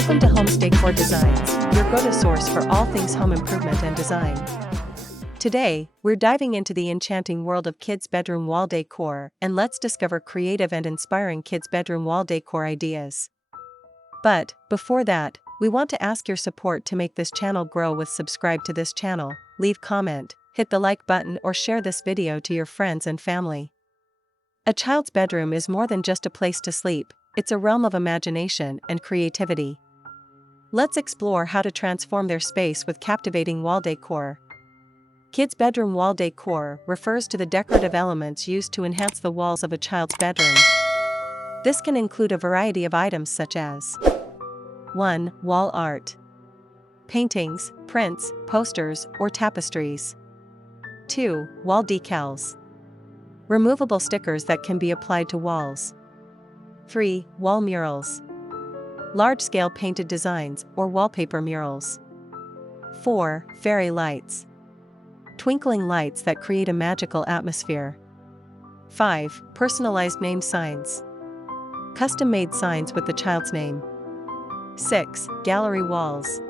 Welcome to Homes Decor Designs, your go-to source for all things home improvement and design. Today, we're diving into the enchanting world of kids' bedroom wall decor, and let's discover creative and inspiring kids' bedroom wall decor ideas. But, before that, we want to ask your support to make this channel grow. Subscribe to this channel, leave comment, hit the like button or share this video to your friends and family. A child's bedroom is more than just a place to sleep, it's a realm of imagination and creativity. Let's explore how to transform their space with captivating wall decor. Kids' bedroom wall decor refers to the decorative elements used to enhance the walls of a child's bedroom. This can include a variety of items such as 1. Wall art. Paintings, prints, posters, or tapestries. 2. Wall decals. Removable stickers that can be applied to walls. 3. Wall murals. Large-scale painted designs or wallpaper murals. 4. Fairy lights. Twinkling lights that create a magical atmosphere. 5. Personalized name signs. Custom-made signs with the child's name. 6. Gallery walls.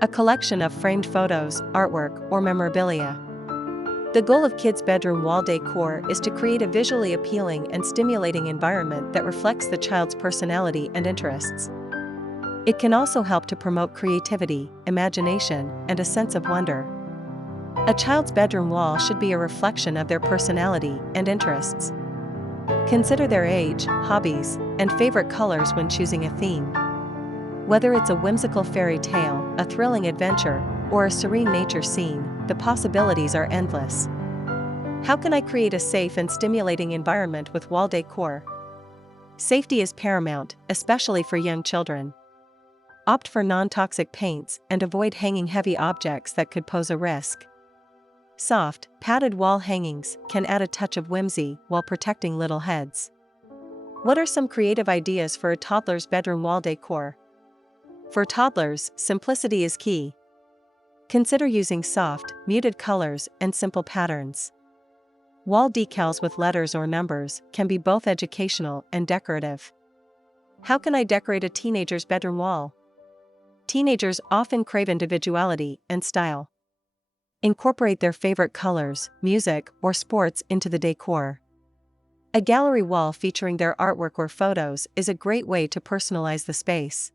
A collection of framed photos, artwork, or memorabilia. The goal of kids' bedroom wall decor is to create a visually appealing and stimulating environment that reflects the child's personality and interests. It can also help to promote creativity, imagination, and a sense of wonder. A child's bedroom wall should be a reflection of their personality and interests. Consider their age, hobbies, and favorite colors when choosing a theme. Whether it's a whimsical fairy tale, a thrilling adventure, or a serene nature scene, the possibilities are endless. How can I create a safe and stimulating environment with wall decor? Safety is paramount, especially for young children. Opt for non-toxic paints and avoid hanging heavy objects that could pose a risk. Soft, padded wall hangings can add a touch of whimsy while protecting little heads. What are some creative ideas for a toddler's bedroom wall decor? For toddlers, simplicity is key. Consider using soft, muted colors and simple patterns. Wall decals with letters or numbers can be both educational and decorative. How can I decorate a teenager's bedroom wall? Teenagers often crave individuality and style. Incorporate their favorite colors, music, or sports into the decor. A gallery wall featuring their artwork or photos is a great way to personalize the space.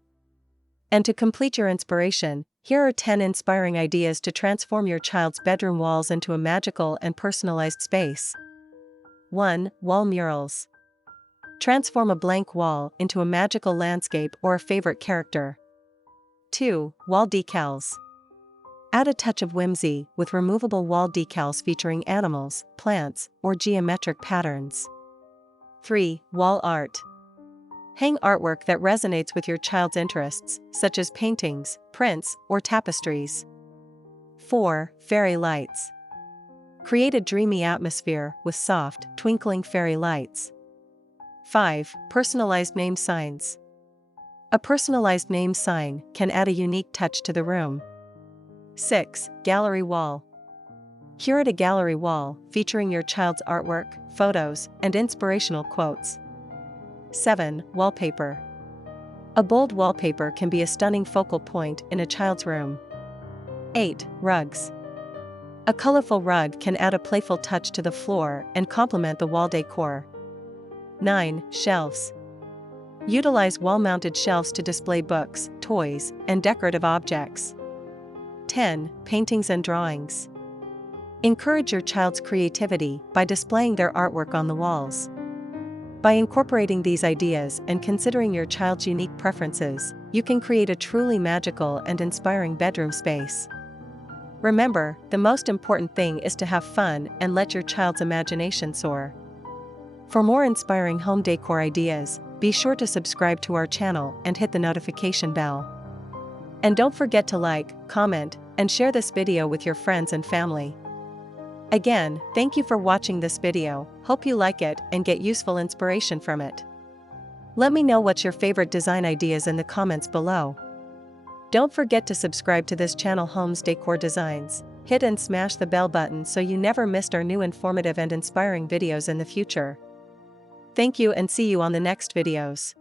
And to complete your inspiration, here are 10 inspiring ideas to transform your child's bedroom walls into a magical and personalized space. 1. Wall murals. Transform a blank wall into a magical landscape or a favorite character. 2. Wall decals. Add a touch of whimsy with removable wall decals featuring animals, plants, or geometric patterns. 3. Wall art. Hang artwork that resonates with your child's interests, such as paintings, prints, or tapestries. 4. Fairy lights. Create a dreamy atmosphere with soft, twinkling fairy lights. 5. Personalized name signs. A personalized name sign can add a unique touch to the room. 6. Gallery wall. Curate a gallery wall featuring your child's artwork, photos, and inspirational quotes. 7. Wallpaper. A bold wallpaper can be a stunning focal point in a child's room. 8. Rugs. A colorful rug can add a playful touch to the floor and complement the wall decor. 9. Shelves. Utilize wall-mounted shelves to display books, toys, and decorative objects. 10. Paintings and drawings. Encourage your child's creativity by displaying their artwork on the walls. By incorporating these ideas and considering your child's unique preferences, you can create a truly magical and inspiring bedroom space. Remember, the most important thing is to have fun and let your child's imagination soar. For more inspiring home decor ideas, be sure to subscribe to our channel and hit the notification bell. And don't forget to like, comment, and share this video with your friends and family. Again, thank you for watching this video, hope you like it and get useful inspiration from it. Let me know what's your favorite design ideas in the comments below. Don't forget to subscribe to this channel Homes Decor Designs, hit and smash the bell button so you never missed our new informative and inspiring videos in the future. Thank you and see you on the next videos.